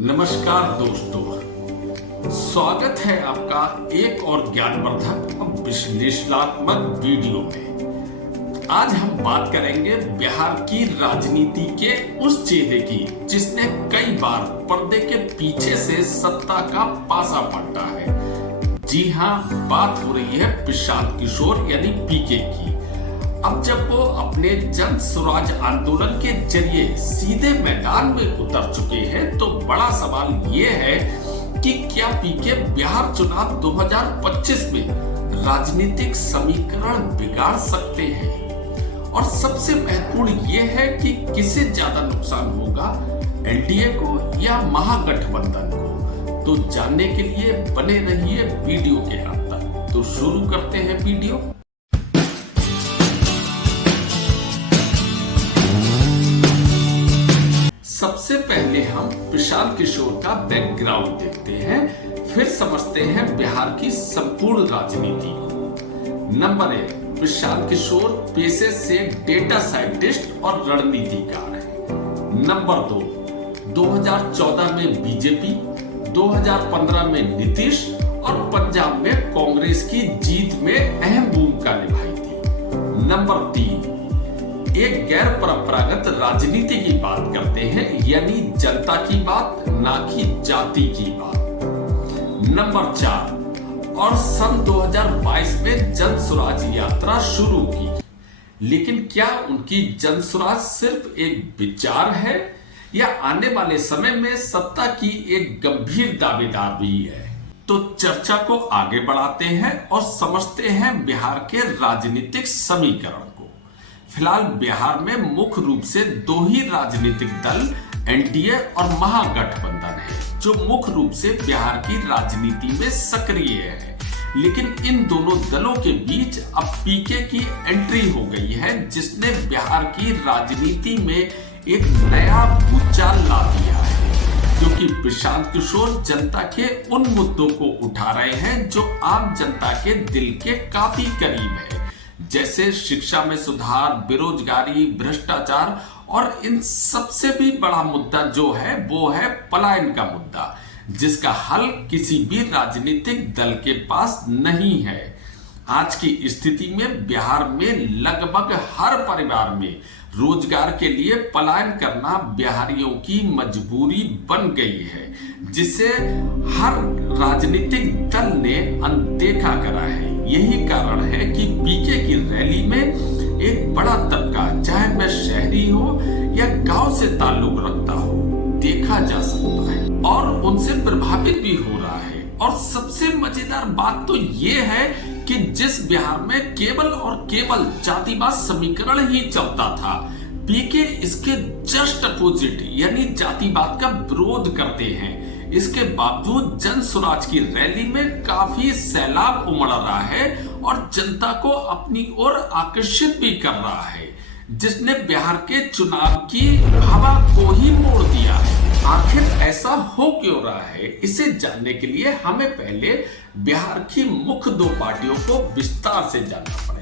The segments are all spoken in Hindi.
नमस्कार दोस्तों, स्वागत है आपका एक और ज्ञानवर्धक और विश्लेषणात्मक वीडियो में। आज हम बात करेंगे बिहार की राजनीति के उस चेहरे की जिसने कई बार पर्दे के पीछे से सत्ता का पासा पलटा है। जी हाँ, बात हो रही है प्रशांत किशोर यानी पीके की। अब जब वो अपने जन स्वराज आंदोलन के जरिए सीधे मैदान में उतर चुके हैं तो बड़ा सवाल ये है कि क्या पीके बिहार चुनाव 2025 में राजनीतिक समीकरण बिगाड़ सकते हैं। और सबसे महत्वपूर्ण ये है कि किसे ज्यादा नुकसान होगा, एनडीए को या महागठबंधन को। तो जानने के लिए बने रहिए वीडियो के अंत तक। तो शुरू करते हैं वीडियो। सबसे पहले हम प्रशांत किशोर का बैकग्राउंड देखते हैं, फिर समझते हैं बिहार की संपूर्ण राजनीति को। नंबर 1, प्रशांत किशोर पेशे से डेटा साइंटिस्ट और रणनीतिकार है। नंबर 2, 2014 में बीजेपी, 2015 में नीतीश और पंजाब में कांग्रेस की जीत में अहम भूमिका निभाई थी। नंबर 3, एक गैर परंपरागत राजनीति की बात करते हैं, यानी जनता की बात, ना कि जाति की बात। नंबर 4, और सन 2022 में जन स्वराज यात्रा शुरू की। लेकिन क्या उनकी जन स्वराज सिर्फ एक विचार है या आने वाले समय में सत्ता की एक गंभीर दावेदार भी है? तो चर्चा को आगे बढ़ाते हैं और समझते हैं बिहार के राजनीतिक समीकरण। फिलहाल बिहार में मुख्य रूप से दो ही राजनीतिक दल एनडीए और महागठबंधन है, जो मुख्य रूप से बिहार की राजनीति में सक्रिय है। लेकिन इन दोनों दलों के बीच अब पीके की एंट्री हो गई है, जिसने बिहार की राजनीति में एक नया भूचाल ला दिया है। क्योंकि प्रशांत किशोर जनता के उन मुद्दों को उठा रहे हैं जो आम जनता के दिल के काफी करीब है, जैसे शिक्षा में सुधार, बेरोजगारी, भ्रष्टाचार, और इन सबसे भी बड़ा मुद्दा जो है वो है पलायन का मुद्दा, जिसका हल किसी भी राजनीतिक दल के पास नहीं है। आज की स्थिति में बिहार में लगभग हर परिवार में रोजगार के लिए पलायन करना बिहारियों की मजबूरी बन गई है, जिसे हर राजनीतिक दल ने अनदेखा करा है। यही कारण है कि पीके की रैली में एक बड़ा तबका, चाहे वह शहरी हो या गांव से ताल्लुक रखता हो, देखा जा सकता है और उनसे प्रभावित भी हो रहा है। और सबसे मजेदार बात तो ये है कि जिस बिहार में केवल और केवल जातिवाद समीकरण ही चलता था, पीके इसके जस्ट अपोजिट यानी जातिवाद का विरोध करते हैं। इसके बावजूद जन स्वराज की रैली में काफी सैलाब उमड़ रहा है और जनता को अपनी ओर आकर्षित भी कर रहा है, जिसने बिहार के चुनाव की हवा को ही मोड़ दिया है। आखिर ऐसा हो क्यों रहा है, इसे जानने के लिए हमें पहले बिहार की मुख्य दो पार्टियों को विस्तार से जानना पड़ेगा।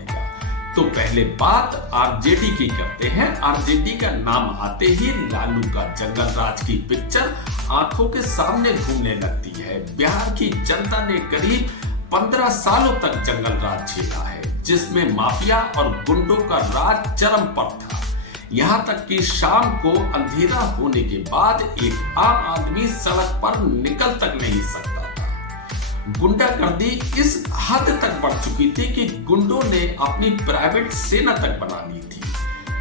तो पहले बात आरजेडी की करते हैं। आरजेडी का नाम आते ही लालू का जंगल राज की पिक्चर आंखों के सामने घूमने लगती है। बिहार की जनता ने करीब 15 सालों तक जंगल राज झेला है, जिसमें माफिया और गुंडों का राज चरम पर था। यहाँ तक कि शाम को अंधेरा होने के बाद एक आम आदमी सड़क पर निकल तक नहीं सकता था। गुंडागर्दी इस हद तक बढ़ चुकी थी कि गुंडों ने अपनी प्राइवेट सेना तक बना ली थी।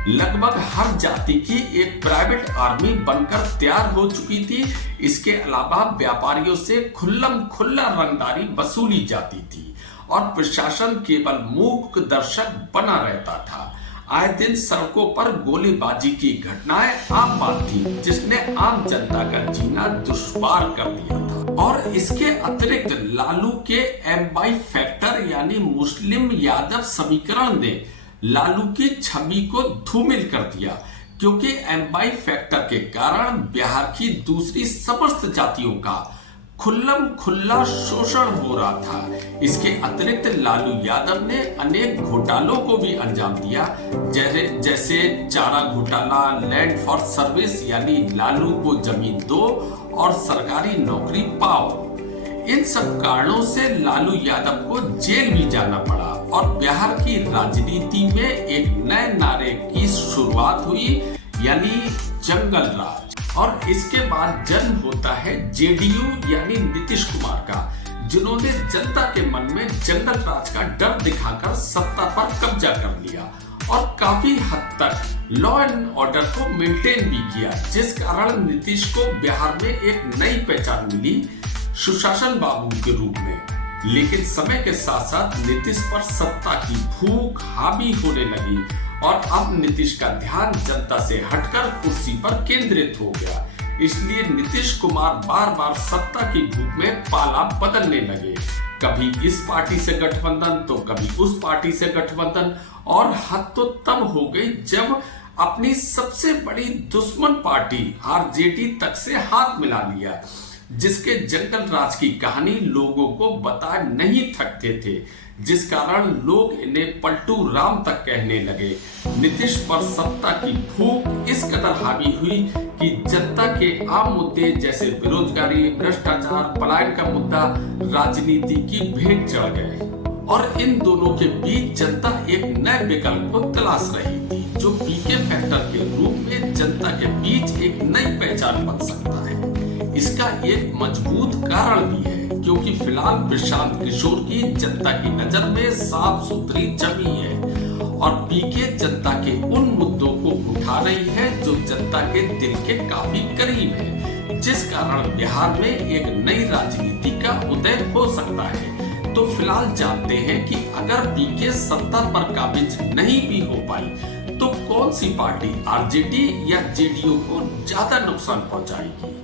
लगभग हर जाति की एक प्राइवेट आर्मी बनकर तैयार हो चुकी थी। इसके अलावा व्यापारियों से खुल्लम खुल्ला रंगदारी वसूली जाती थी और प्रशासन केवल मूक दर्शक बना रहता था। आए दिन सड़कों पर गोलीबाजी की घटनाएं आम बात थी, जिसने आम जनता का जीना दुश्वार कर दिया था। और इसके अतिरिक्त लालू के एमवाई फैक्टर यानी मुस्लिम यादव समीकरण ने लालू की छवि को धूमिल कर दिया, क्योंकि एमवाई फैक्टर के कारण बिहार की दूसरी समस्त जातियों का खुल्लम खुल्ला शोषण हो रहा था। इसके अतिरिक्त लालू यादव ने अनेक घोटालों को भी अंजाम दिया, जैसे चारा घोटाला, लैंड फॉर सर्विस यानी लालू को जमीन दो और सरकारी नौकरी पाओ। इन सब कारणों से लालू यादव को जेल भी जाना पड़ा और बिहार की राजनीति में एक नए नारे की शुरुआत हुई, यानी जंगल राज। और इसके बाद जन्म होता है जेडीयू यानी नीतीश कुमार का, जिन्होंने जनता के मन में जंगल राज का डर दिखाकर सत्ता पर कब्जा कर लिया और काफी हद तक लॉ एंड ऑर्डर को मेंटेन भी किया, जिस कारण नीतीश को बिहार में एक नई पहचान मिली सुशासन बाबू के रूप में। लेकिन समय के साथ साथ नीतीश पर सत्ता की भूख हावी होने लगी और अब नीतीश का ध्यान जनता से हटकर कुर्सी पर केंद्रित हो गया। इसलिए नीतीश कुमार बार बार सत्ता की भूख में पाला बदलने लगे, कभी इस पार्टी से गठबंधन तो कभी उस पार्टी से गठबंधन। और हद तो तब हो गई जब अपनी सबसे बड़ी दुश्मन पार्टी आरजेडी तक से हाथ मिला लिया, जिसके जंगल राज की कहानी लोगों को बता नहीं थकते थे, जिस कारण लोग इन्हें पलटू राम तक कहने लगे। नीतीश पर सत्ता की भूख इस कदर हावी हुई कि जनता के आम मुद्दे जैसे बेरोजगारी, भ्रष्टाचार, पलायन का मुद्दा राजनीति की भेंट चढ़ गए और इन दोनों के बीच जनता एक नए विकल्प को तलाश रही थी, जो पीके फैक्टर के रूप में जनता के बीच एक नई पहचान बन सकता है। इसका एक मजबूत कारण भी है, क्योंकि फिलहाल प्रशांत किशोर की जनता की नजर में साफ सुथरी छवि है और पीके जनता के उन मुद्दों को उठा रही है जो जनता के दिल के काफी करीब है, जिस कारण बिहार में एक नई राजनीति का उदय हो सकता है। तो फिलहाल जानते हैं कि अगर पीके सत्ता पर काबिज नहीं भी हो पाई तो कौन सी पार्टी आरजेडी या जेडीयू को ज्यादा नुकसान पहुंचाएगी।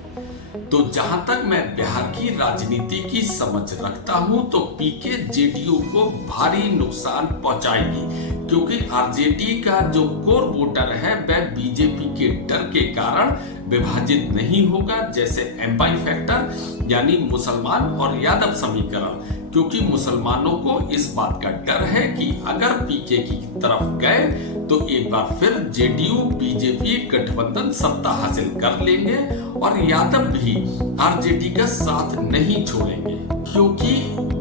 तो जहां तक मैं बिहार की राजनीति की समझ रखता हूं तो पीके जेडीयू को भारी नुकसान पहुंचाएगी, क्योंकि आरजेडी का जो कोर वोटर है वह बीजेपी के डर के कारण विभाजित नहीं होगा, जैसे एम्पाई फैक्टर यानी मुसलमान और यादव समीकरण, क्योंकि मुसलमानों को इस बात का डर है कि अगर पीके की तरफ गए तो एक बार फिर जेडीयू बीजेपी गठबंधन सत्ता हासिल कर लेंगे और यादव भी आरजेडी का साथ नहीं छोड़ेंगे, क्योंकि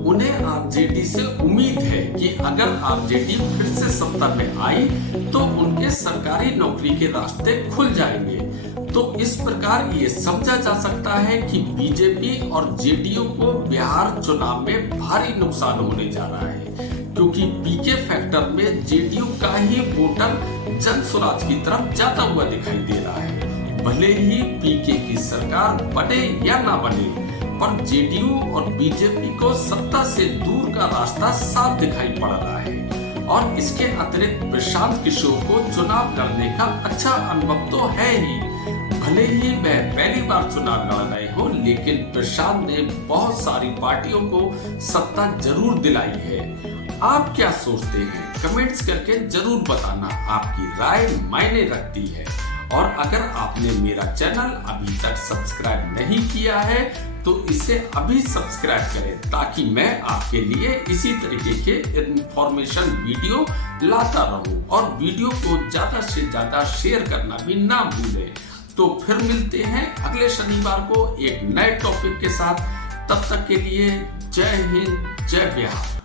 उन्हें आरजेडी से उम्मीद है कि अगर आरजेडी फिर से सत्ता में आई तो उनके सरकारी नौकरी के रास्ते खुल जाएंगे। तो इस प्रकार ये समझा जा सकता है कि बीजेपी और जेडीयू को बिहार चुनाव में भारी नुकसान होने जा रहा है, क्योंकि पीके फैक्टर में जेडीयू का ही वोटर जन स्वराज की तरफ जाता हुआ दिखाई दे रहा है। भले ही पीके की सरकार बने या ना बने, पर जेडीयू और बीजेपी को सत्ता से दूर का रास्ता साफ दिखाई पड़ रहा है। और इसके अतिरिक्त प्रशांत किशोर को चुनाव लड़ने का अच्छा अनुभव तो है ही, भले ही वह पहली बार चुनाव लड़ रहे हो, लेकिन प्रशांत ने बहुत सारी पार्टियों को सत्ता जरूर दिलाई है। आप क्या सोचते हैं? कमेंट्स करके जरूर बताना, आपकी राय मायने रखती है। और अगर आपने मेरा चैनल अभी तक सब्सक्राइब नहीं किया है तो इसे अभी सब्सक्राइब करें, ताकि मैं आपके लिए इसी तरीके के इंफॉर्मेशन वीडियो लाता रहूं। और वीडियो को ज्यादा से ज्यादा शेयर करना भी ना भूलें। तो फिर मिलते हैं अगले शनिवार को एक नए टॉपिक के साथ। तब तक के लिए जय हिंद, जय बिहार।